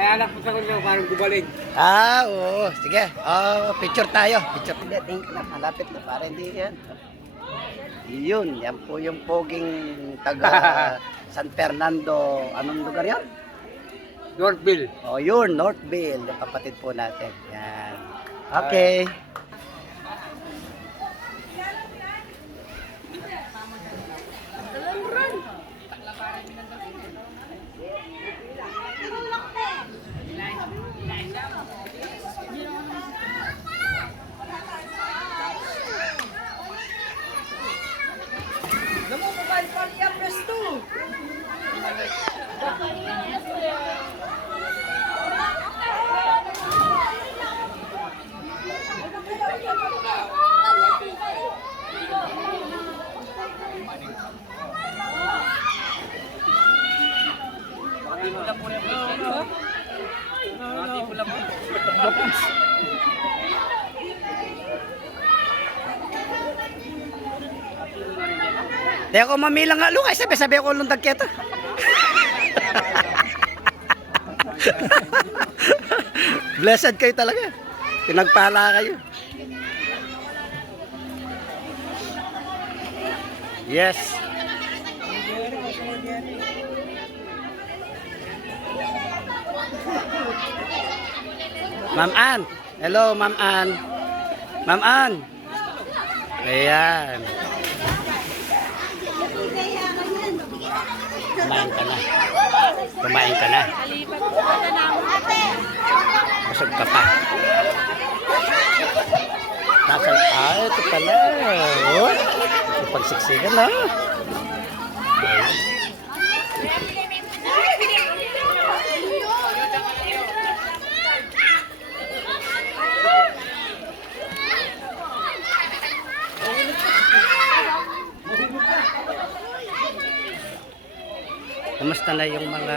Ay, anak ko sa kanila, parang gumaling. Ah, oo. Sige. Oh, picture tayo. Picture. Hindi, tingin ka na. Malapit na. Para hindi yan. Yun. Yan po yung poging taga San Fernando. Anong lugar yan? Northville. Oh, yun. Northville. Yung kapatid po natin. Yan. Okay. Di ako mamila nga Lucas, sabi ako lundag keto. Blessed kayo talaga. Pinagpala kayo. Yes. Ma'am Ann. Hello, Ma'am Ann. Ma'am Ann. Ayan. Kumain ka na. Kumain ka na. Busog ka pa. Nasa, ito pala. Oh, pagsiksikan na. Kamusta na yung mga